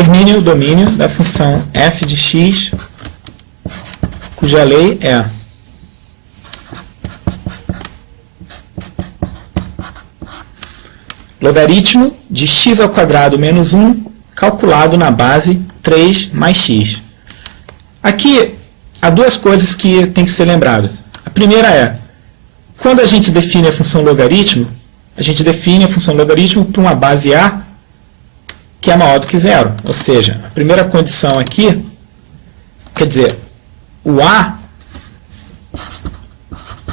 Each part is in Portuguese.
Determine o domínio da função f de x, cuja lei é logaritmo de x ao quadrado menos 1 calculado na base 3 mais x. Aqui há duas coisas que têm que ser lembradas. A primeira é, quando a gente define a função logaritmo, a gente define a função logaritmo para uma base a que é maior do que zero. Ou seja, a primeira condição aqui, quer dizer, o a,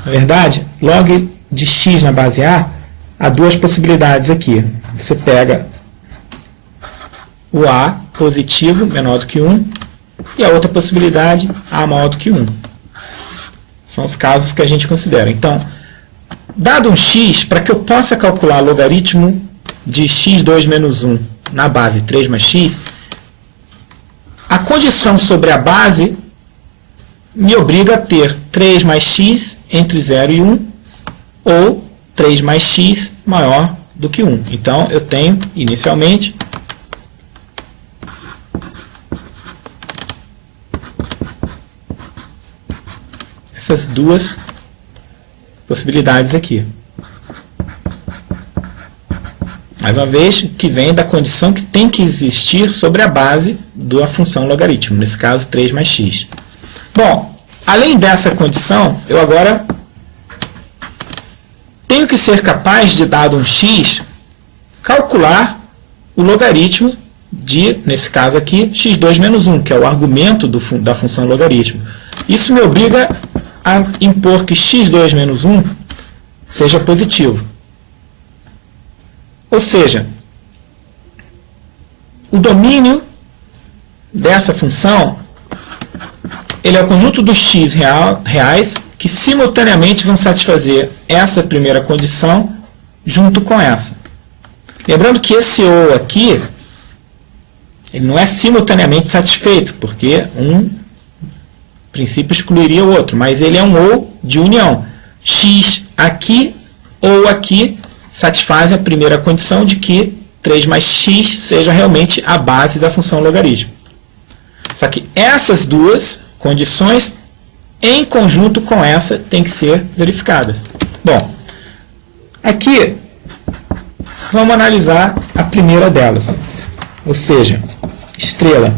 na verdade, log de x na base a, há duas possibilidades aqui. Você pega o a positivo, menor do que 1, e a outra possibilidade, a maior do que 1. São os casos que a gente considera. Então, dado um x, para que eu possa calcular logaritmo de x2 menos 1 na base 3 mais x, a condição sobre a base me obriga a ter 3 mais x entre 0 e 1, ou 3 mais x maior do que 1. Então, eu tenho, inicialmente, essas duas possibilidades aqui. Mais uma vez, que vem da condição que tem que existir sobre a base da função logaritmo, nesse caso 3 mais x. Bom, além dessa condição, eu agora tenho que ser capaz de, dado um x, calcular o logaritmo de, nesse caso aqui, x2 menos 1, que é o argumento da função logaritmo. Isso me obriga a impor que x2 menos 1 seja positivo. Ou seja, o domínio dessa função ele é o conjunto dos x reais que simultaneamente vão satisfazer essa primeira condição junto com essa. Lembrando que esse ou aqui ele não é simultaneamente satisfeito, porque um princípio excluiria o outro, mas ele é um ou de união. X aqui ou aqui satisfaz a primeira condição de que 3 mais x seja realmente a base da função logaritmo. Só que essas duas condições, em conjunto com essa, têm que ser verificadas. Bom, aqui vamos analisar a primeira delas, ou seja, estrela.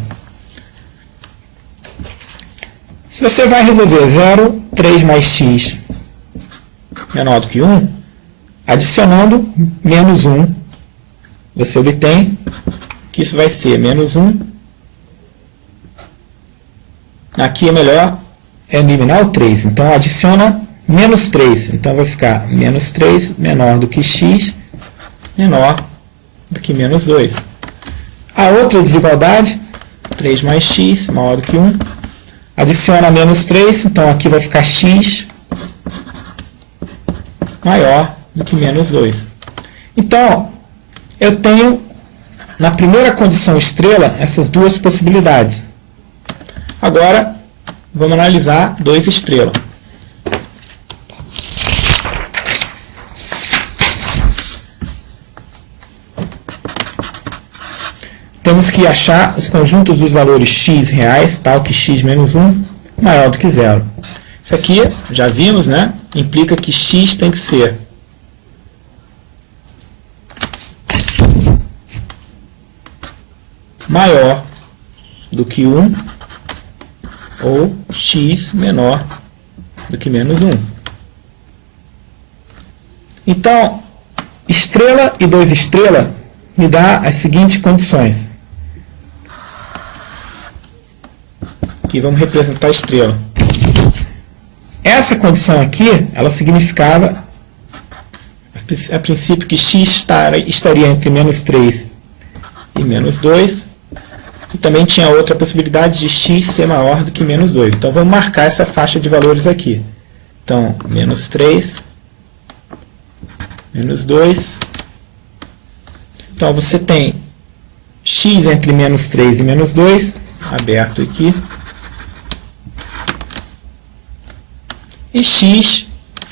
Se você vai resolver 0, 3 mais x menor do que 1, adicionando menos 1, você obtém que isso vai ser menos 1. Aqui é melhor eliminar o 3, então adiciona menos 3. Então vai ficar menos 3 menor do que x, menor do que menos 2. A outra desigualdade, 3 mais x maior do que 1. Adiciona menos 3, então aqui vai ficar x maior do que menos 2. Então, eu tenho, na primeira condição estrela, essas duas possibilidades. Agora, vamos analisar 2 estrela. Temos que achar os conjuntos dos valores x reais, tal que x menos 1 maior do que 0. Isso aqui, já vimos, né? Implica que x tem que ser maior do que 1 ou x menor do que menos 1. Então, estrela e 2 estrela me dá as seguintes condições. Aqui vamos representar a estrela. Essa condição aqui, ela significava, a princípio, que x estaria entre menos 3 e menos 2. E também tinha outra possibilidade de x ser maior do que menos 2. Então, vamos marcar essa faixa de valores aqui. Então, menos 3, menos 2. Então, você tem x entre menos 3 e menos 2, aberto aqui. E x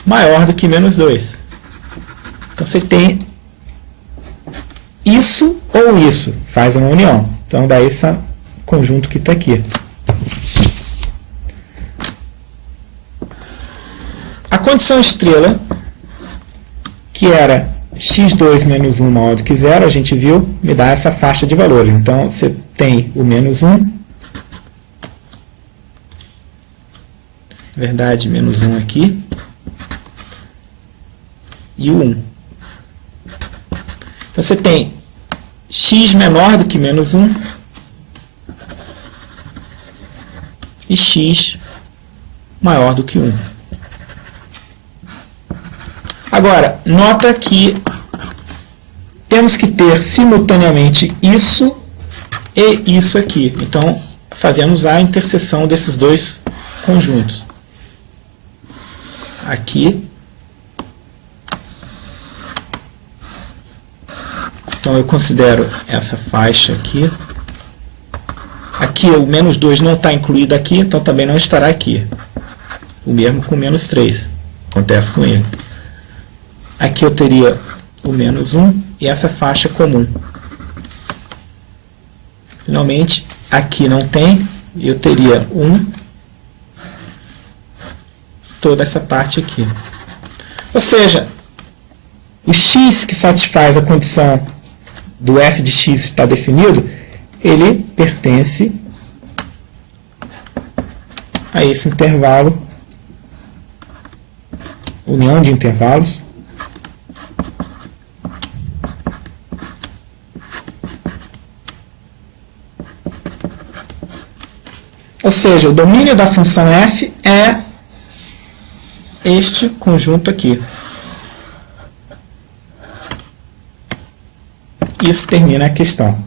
maior do que menos 2. Então, você tem isso ou isso, faz uma união. Então, daí esse conjunto que está aqui. A condição estrela, que era x2 menos 1 maior do que 0, a gente viu, me dá essa faixa de valores. Então, você tem o menos 1, na verdade, menos 1 aqui, e o 1. Então, você tem x menor do que menos 1 e x maior do que 1. Agora, nota que temos que ter simultaneamente isso e isso aqui. Então, fazemos a interseção desses dois conjuntos. Aqui. Então, eu considero essa faixa aqui. Aqui o menos 2 não está incluído aqui, então também não estará aqui. O mesmo com menos 3. Acontece com ele. Aqui eu teria o menos 1 e essa faixa comum. Finalmente, aqui não tem, eu teria 1, toda essa parte aqui. Ou seja, o x que satisfaz a condição do f de x está definido, ele pertence a esse intervalo, união de intervalos, ou seja, o domínio da função f é este conjunto aqui. Isso termina a questão.